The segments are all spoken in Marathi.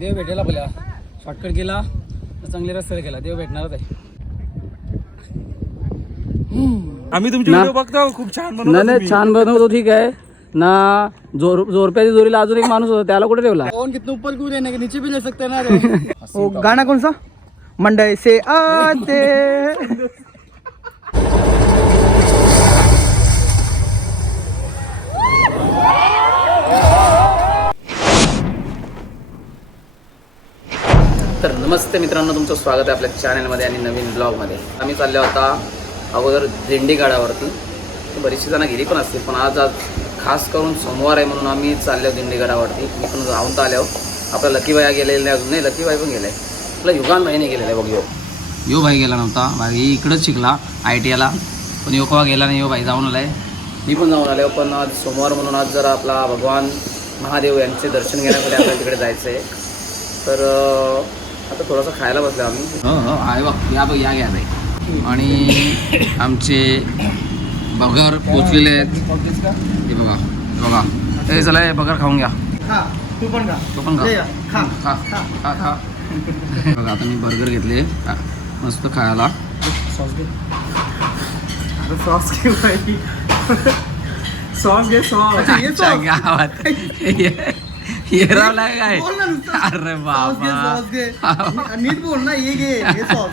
देव भेटेल आपल्याला शॉर्टकट केला तर चांगले रस्त्याला गेला देव भेटणारच आहे. आम्ही तुमचे. व्हिडिओ बघतो खूप छान नाही बनवतो नाही. छान बनवतो ठीक आहे. ना जोर जोरप्याच्या जोरीला अजून एक माणूस होता त्याला कुठे ठेवला? कौन कितने ऊपर कूद रहे नीचे भी ले सकते हैं ना रे. वो गाना कौन सा मंडई से आते. तर नमस्ते मित्रांनो तुमचं स्वागत आहे आपल्या चॅनलमध्ये आणि नवीन ब्लॉगमध्ये आम्ही चालले होता अगोदर दिंडी गडावरती बरीचशी जणं गेली पण असतील पण आज आज खास करून सोमवार आहे म्हणून आम्ही चाललो दिंडी गडावरती मी पण राहून तर आल्यावर आपल्या लकीबाया गेलेले नाही अजून. नाही लकीबाई पण गेलाय. आपला युगान भाईने गेलेला आहे बघ यो. यो भाई गेला नव्हता. भाई इकडंच शिकला आय टी आयला. पण यो कवा गेला नाही यो भाई जाऊन आलाय. मी पण जाऊन आलो पण आज सोमवार म्हणून आज जरा आपला भगवान महादेव यांचे दर्शन घेण्यासाठी आपल्याला तिकडे जायचं आहे तर आता थोडंसं खायला बसलो आम्ही. हो हो आहे बघ या बघ या घ्या ताई. आणि आमचे बगर पोचलेले आहेत. हे बघा बघा. हे चला हे बगर खाऊन घ्या. तू पण खा. तो पण खा. खा. खा बघा आता मी बर्गर घेतले. मस्त खायला. अरे सॉस घे भाई. सॉस घे सॉस. आमच्या सॉस गावात हे- हे रावला काय बोल ना नुसतं. अरे सॉस घे बाबा। सॉस घे नीट बोल ना ये घे हे सॉस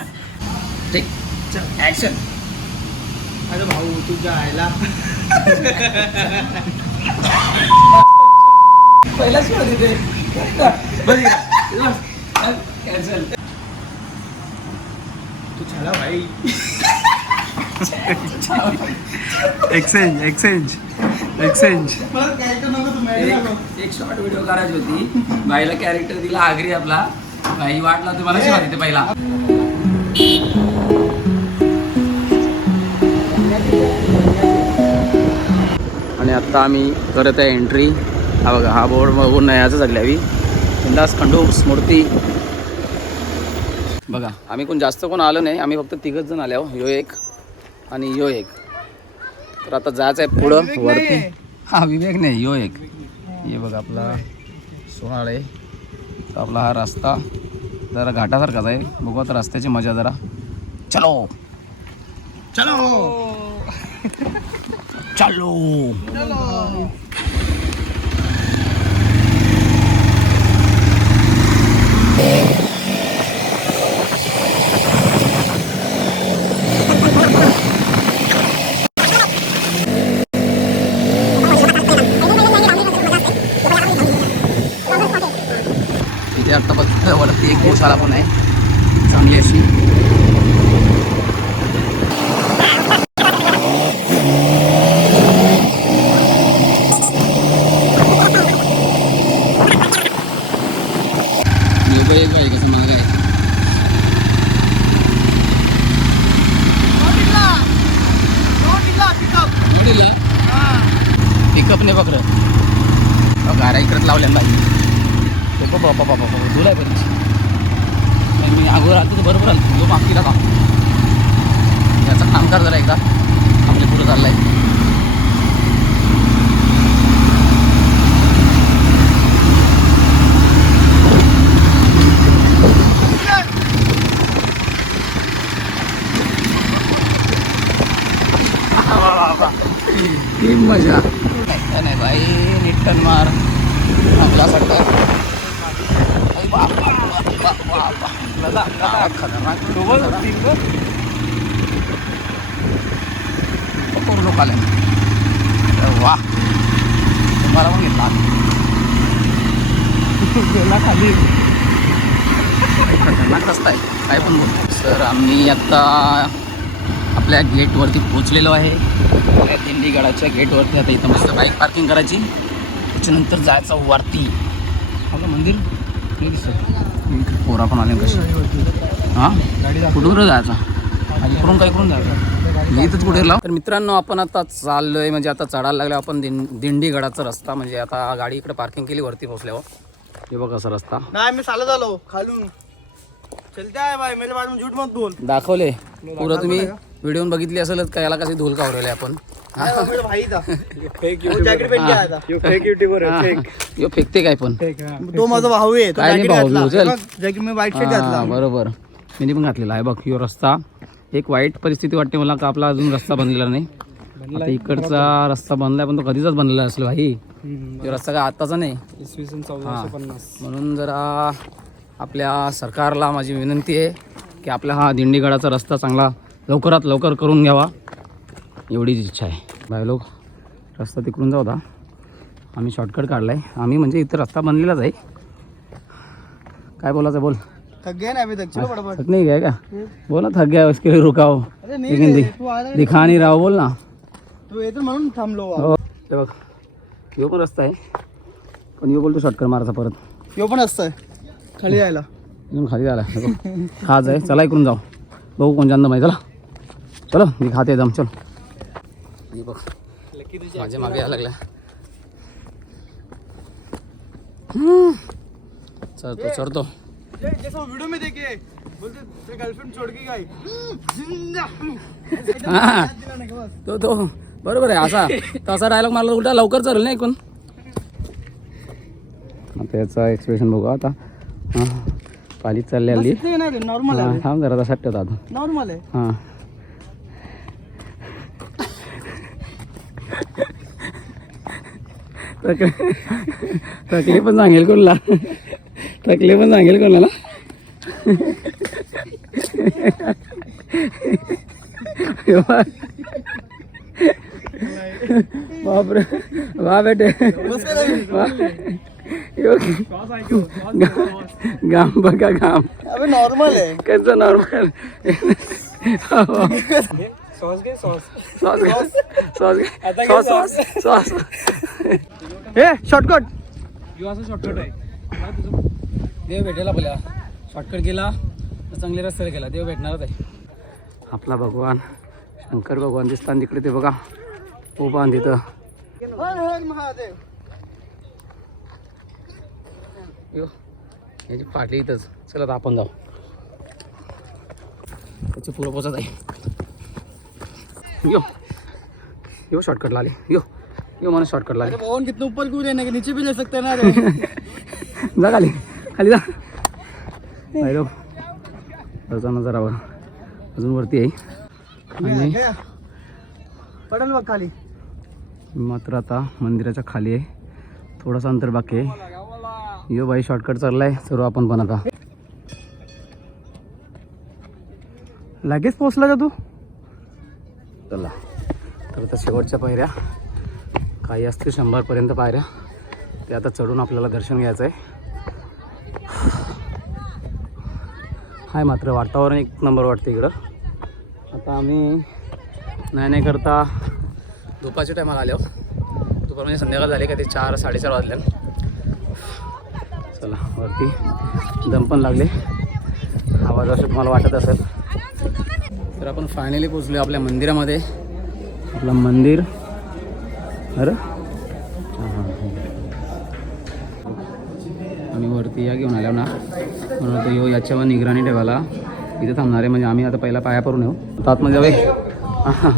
ठीक। ऍक्शन अरे भाऊ तुझ्या आईला पहिलाच कॅन्सल तू छाला भाई। एक्सचेंज एक्सचेंज एक्सचेंज एक शॉर्ट व्हिडिओ करायची होती. बाईला कॅरेक्टर दिला आगरी आपला. बाई वाटला मला शिवाय देते पहिला. आणि आता आम्ही करत आहे एंट्री हा बघा हा बोर्ड बघून नाही याचं झाली बिंदास खंडू स्मृती. बघा आम्ही कोण जास्त कोण आलो नाही आम्ही फक्त तिघच जण आलो ह्यो एक आणि यो एक. तर आता जायचं आहे पुढं. वरती हा विवेक नाही यो एक. हे बघा आपला सोनाळ. आहे तर आपला हा रस्ता जरा घाटासारखाच आहे. बघू आता रस्त्याची मजा जरा. चलो. चलो. चलो. इथे आता फक्त वरती एक गोशाळा पण आहे. चांगली अशी. मी पण एक आहे कसं मला काय पिकअप नाही पकडत गाड्या इकडे लावल्या बाई. बाबा बाबा बाबा बाबा धुलाय पण मी अगोदर आलो तर बरोबर आलो जो मागतीला का याचा कामकार जरा एकदा आपल्या पुढं चाललाय आहे मजा नाही भाई बाई नीट टन मार आपला आले वा तुम्हाला पण घेतला गेला खाली खतरनाक रस्ता आहे काय पण बोलतो सर आम्ही आत्ता आपल्या गेटवरती पोचलेलो आहे आपल्या दिंडीगडाच्या गेटवरती आता इथं मस्त बाईक पार्किंग करायची त्याच्यानंतर जायचं वरती आपलं मंदिर पोरा पण आले कशी हां? कुठून जायचा? इकडून काय करून जायचं? इथंच कुठे लाव तर मित्रांनो आपण आता चाललो आहे म्हणजे आता चढायला लागलो. आपण दिं दिंडी गडाचा रस्ता म्हणजे आता गाडी इकडे पार्किंग केली वरती पोचल्यावर हे बघा असा रस्ता. नाही मी चालत आलो खालून. मत बोल. दाखवले. पुरं तुम्ही व्हिडिओ बघितली असेलच का याला कशी धूल कावरेले आपण? मेरा भाई था वो जॅकेट पेन केला था फेक युट्यूबर आहे फेक यो फेकते काय पण. तो माझा भाऊ आहे तो काय नाही जॅकेट भाऊ, मी व्हाईट शर्ट घातला. बरोबर. मी पण घातलेला आहे बघ यो रस्ता. एक वाईट परिस्थिती वाटते मला का आपला अजून रस्ता बनलेला नाही? आता इकडचा रस्ता बनलाय पण तो कधीच बनलेला असेल भाई. तो रस्ता काय आताचा नाही? इसवी सन. चौदाशे पन्नास. म्हणून जरा आपल्या सरकारला माझी विनंती आहे की आपला हा दिंडीगडाचा रस्ता चांगला लवकरात लवकर करून घ्यावा. एवढीच इच्छा आहे. बाय लोक रस्ता तिकडून जाऊ होता आम्ही शॉर्टकट काढला आहे आम्ही म्हणजे इथं रस्ता बनलेलाच आहे. काय बोलायचं बोल. थक गया ना अभी तक? चलो फटाफट. थक नहीं गया क्या बोला थक गया उसके लिए रुकाओ. अरे नाही लेकिन रे, दि- तू आला दिखा नहीं रहा हो, बोल ना. तू येतो म्हणून थांबलो हो. बघ यो पण रस्ता आहे. पण यो बोलतो शॉर्टकट मारायचा परत. यो पण खाली जायला इथून खाली झाला हे बघ. खाज आहे. चला इकडून जाऊ. बघू कोण जाणं माहिती चला. चलो मी खाते दम चल. हे बघ. माझ्या मागे यायला लागला. चढतो चढतो. ये जैसा वीडियो में देखे बोलते तेरे गर्लफ्रेंड छोड़ के गई जिंदा. दिला नाही का बस तो तो. बरोबर आहे असा तसा डायलॉग मला उलटा लवकर चालेल नाही कोण त्याचा एक्सप्रेशन बघू आता. पालीत चालली आली नॉर्मल थांब जरा तसाच ठेवतो आता नॉर्मल आहे. हां. थकले पण सांगेल कोणला. थकले पण सांगेल कोणाला. बापरे. वा बेटे. गाम बघा अबे नॉर्मल आहे. कसं normal sauce sauce sauce sauce sauce हे शॉर्टकट यू असं शॉर्टकट आहे. देव भेटेल आपल्याला शॉर्टकट गेला तर चांगले रस्त्याला गेला देव भेटणारच आहे. आपला भगवान शंकर भगवान दिसतात तिकडे ते बघा. उभा आणि तिथं. हर हर महादेव. यो याची फाटली इथंच. चला आपण जाऊ. त्याची पुढं पोचत आहे. यो यो शॉर्टकटला आले. यो. यो मला शॉर्टकटला आले अरे भवन कितने ऊपर कूद रहने के? नीचे भी ले सकते हैं ना रे। जा खाली खाली जा। हॅलो वरचा नजारावर अजून वरती आहे. आणि. पडल बघ खाली. मात्र आता मंदिराच्या खाली आहे. थोडासा अंतर बाकी आहे. यो बाई शॉर्टकट चाललाय. सर्व आपण पण आता. लगेच पोहोचला का तू? चला. तर आता शेवटच्या पायऱ्या. काही असतील शंभरपर्यंत पायऱ्या ते आता चढून आपल्याला दर्शन घ्यायचं आहे. हाय मात्र वातावरण एक नंबर वाटतं इकडं. आता आम्ही नाही नाही करता दुपारच्या टायमाला आलो. दुपार म्हणजे संध्याकाळ झाले का ते चार साडेचार वाजल्या चला वरती दम पण लागले. आवाज असं तुम्हाला वाटत असेल. तर आपण फायनली पोचलो आपल्या मंदिरामध्ये. आपलं मंदिर अरे? हां, हां, आम्ही वरती या घेऊन आलो ना. म्हणून आता याच्यावर निगराणी ठेवायला. इथे थांबणार आहे. म्हणजे आम्ही आता पहिला पाया पडून येऊ. आता आतमध्ये जावे हां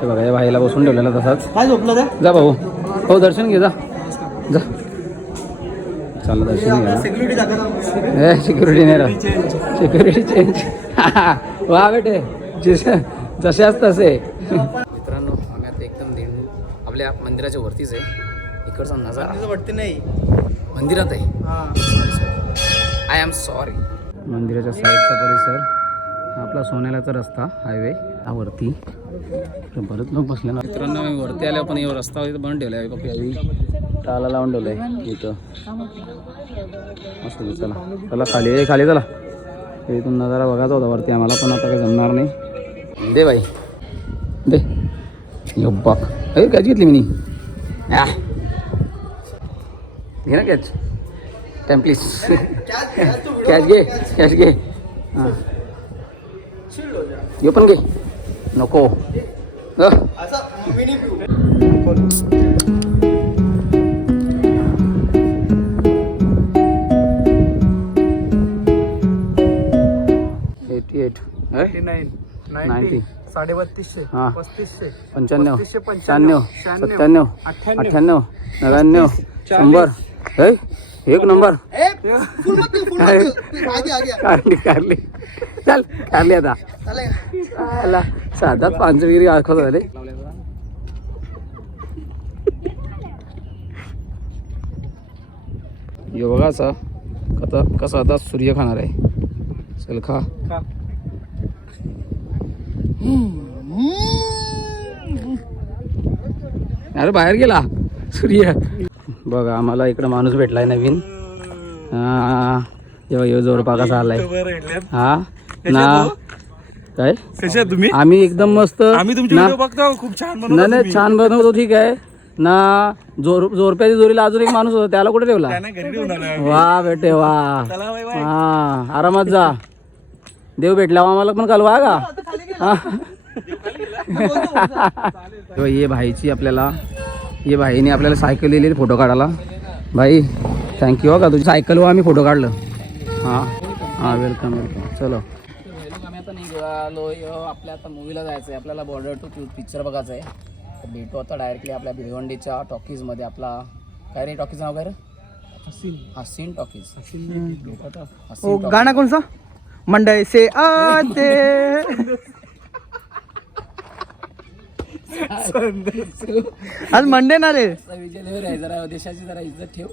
ते बघा या भाईला बसून ठेवलेला तसाच. काय झोपला रे जा भाऊ. हो दर्शन घे जा. जा. चाल दर्शन घ्या सिक्युरिटी नाही राहत. सिक्युरिटी चेंज वा बेटे. जसे जसे असत तसे. मित्रांनो आम्ही आता एकदम देणू आपल्या मंदिराच्या वरतीच आहे. इकडचा नजारा. वाटते नाही. मंदिरात आहे. हा. आय एम सॉरी मंदिराच्या साईडचा परिसर. हा आपला सोन्यालाचा रस्ता हायवे हा वरती. बरेच लोक बसले ना मित्रांनो मी वरती आल्या पण रस्ता इथं बनवून ठेवला आहे. बघा टाला लावून ठेवलं आहे इथं असं चला चला खाली खाली चला. इथून नजारा बघायचा होता वरती आम्हाला पण आता काही जमणार नाही. दे बाई. दे. यो बाक अरे कॅच घेतली मी. घे ना कॅच टाइम प्लीज कॅश घे. कॅश घे. हां. हे पण घे. नको. Eighty eight. Ninety nine. Ninety. Ninety. साडे बत्तीसशे. पस्तीसशे. पंच्याण्णव. शहाण्णव. पंच्याण्णव. सत्त्याण्णव. अठ्ठ्याण्णव. अठ्ठ्याण्णव. नव्याण्णव. शंभर. हे एक नंबर. ए फुल मत फुल काय? मत आगे आगे कारली कारली. चल कारली आता. आला साधा पांचगिरी आखत झाले यो बघा असा कसा कसा आता सूर्य खाणार आहे. चल खा? अरे बाहेर गेला. सूर्य. बघा आम्हाला इकडं माणूस भेटलाय नवीन. हा यो यो जोर कसा आलाय. हा? ना काय? कसे आहात तुम्ही? आम्ही एकदम मस्त आम्ही तुमचे ना व्हिडिओ बघतो खूप छान नाही नाही छान बनवतो ठीक आहे. ना जोर जोरप्याच्या जोरीला अजून एक माणूस होता त्याला कुठे ठेवला. वा बेटे वा. हा आरामात जा. देव भेटला हो आम्हाला पण कळवा का? हा. ये भाईची आपल्याला ये भाईने आपल्याला सायकल दिलेली फोटो काढायला. भाई थँक्यू हो का तुझी सायकल आम्ही फोटो काढलं. हां. हां वेलकम वेलकम चलो. आम्ही आता निघालो आपल्या आता मूवीला जायचं आहे आपल्याला बॉर्डर टू पिक्चर बघायचं आहे तर भेटू आता डायरेक्टली आपल्या भिवंडीच्या टॉकीजमध्ये आपला काय रे टॉकीज नाव काय रे हसीन. टॉकीज ओ हो, गाना कौन सा मंडई से आते. आज मंडे ना रे? जरा देशाची जरा इज्जत ठेव.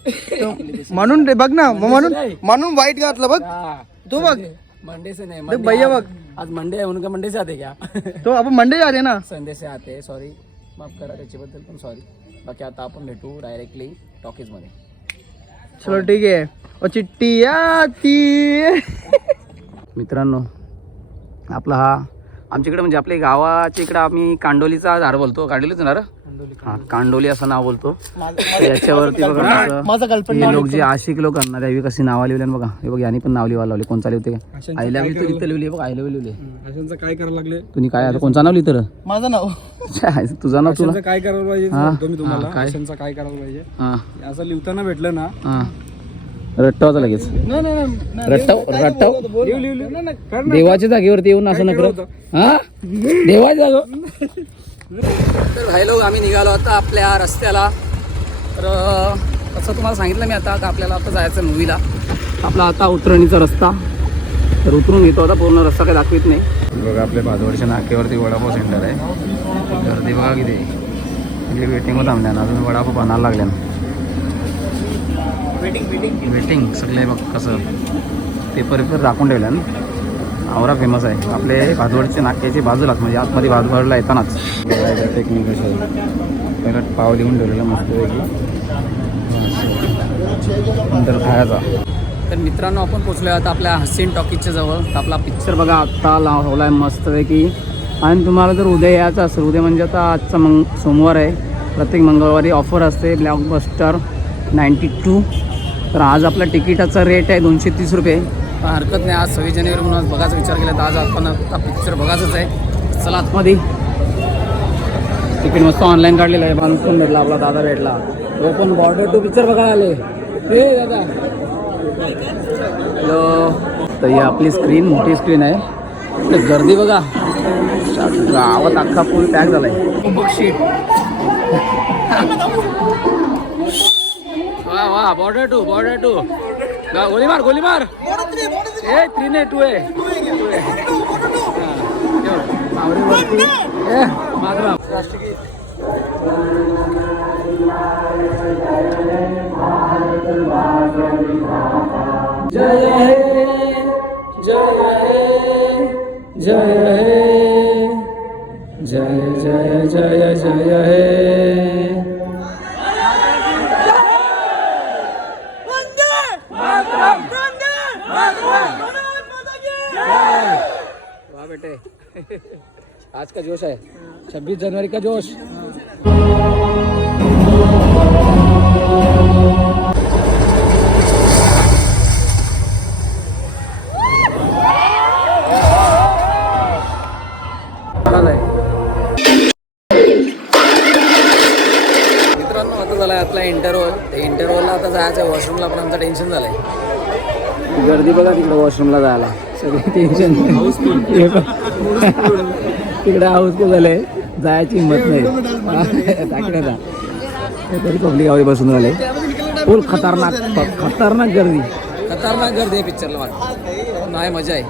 म्हणून रे बघ ना म्हणून म्हणून वाईट घातलं बघ. तू बघ. मंडे से नहीं देख मंडे भैया बघ. आज मंडे आहे उनका मंडे से आते क्या? तो आपण मंडे जा रे ना. संडे से आते सॉरी माफ करा त्याच्याबद्दल पण सॉरी बाकी आता आपण भेटू डायरेक्टली टॉकीजमध्ये चलो ठीक आहे. ओ चिट्टी आती मित्रांनो आपला हा आमच्याकडे म्हणजे आपल्या गावाच्या इकडे आम्ही कांडोलीचा झाड बोलतो. कांडोलीच ना? हा कांडोली. असं नाव बोलतो. याच्यावरती बघा हे लोक जे आशिक लोक ना त्यावेळी कशी नावं लिहिली बघा. हे बघ यांनी पण नाव लिहायला लावले. कोणचा लिहिते काय आईला मी तू इथं लिहिली बघ लिहिली काय करायला लागले तुम्ही काय आता कोणचा नाव लिहितं रे? माझं नाव. तुझं नाव तुला? काय करायला पाहिजे काय? करायला पाहिजे असं लिहिताना भेटलं ना रट्टावाचा लगेच. नाही नाही नाही रट्टाव रट्टाव. देवाच्या जागेवरती येऊन असं नको हा? देवाच्या जागेवर? तर भाई लोक आम्ही निघालो आता आपल्या रस्त्याला. तर अं, तसं तुम्हाला सांगितलं मी आता का आपल्याला आता जायचं मूवीला आपला आता उतरणीचा रस्ता. तर उतरून घेतो आता पूर्ण रस्ता काही दाखवित नाही. बघा आपल्या भादवडच्या नाक्यावरती वडापाव सेंटर आहे. गर्दी बघा किती. वेटिंगवर थांबल्या ना अजून वडापाव बनायला लागल्या ना. वेटिंग सगळे बघ कसं. पेपर पेपर राखून ठेवल्या ना. आवरा फेमस आहे. आपले भादवडचे नाक्याची बाजूलाच म्हणजे आतमध्ये भादवडला येतानाच. टेक्निक कशी पहिला पाव लिहून ठेवलेलं मस्तपैकी नंतर खायचा. तर मित्रांनो आपण पोचलो आता आपल्या हसीन टॉकीजच्या जवळ. तर आपला पिक्चर बघा आत्ता लावला आहे मस्तपैकी आणि तुम्हाला जर उद्या यायचं असेल उद्या म्हणजे आता आजचा मंग सोमवार आहे. प्रत्येक मंगळवारी ऑफर असते. ब्लॉकबस्टर नाईन्टी टू तर आज आपला तिकिटाचा रेट आहे दोनशे तीस रुपये पण हरकत नाही आज सव्वीस जानेवारी म्हणून आज बघायचा विचार केला तर आज आपण आता पिक्चर बघायचंच आहे चला आतमध्ये तिकीट मस्त ऑनलाईन काढलेलं आहे माणूस पण भेटला आपला दादा भेटला तो पण बॉर्डर टू पिक्चर बघायला आले हे दादा हॅलो तर ही आपली स्क्रीन मोठी स्क्रीन आहे तर गर्दी बघा गावात अख्खा फुल पॅक झालाय शीट वा वा बॉर्डर टू बॉर्डर टू गोली मार गोली मार ए थ्री नाही टू आहे Two आहे. हा, ठेव. आवरेवरती. ए, माधवा. जय हे बेटे. आज का जोश है छब्बीस जनवरी का जोश? आपला इंटरव्हल ते आता जायचं आहे. वॉशरूमला पण आमचं टेन्शन झालंय. गर्दी बघा तिकडे वॉशरूमला जायला. सगळे टेन्शन तिकडे हाऊस का झालंय? जायची हिंमत नाही. तरी पब्लिक आवडी बसून झाले फुल खतरनाक खतरनाक गर्दी. खतरनाक गर्दी आहे पिक्चरला वाट नाही मजा आहे.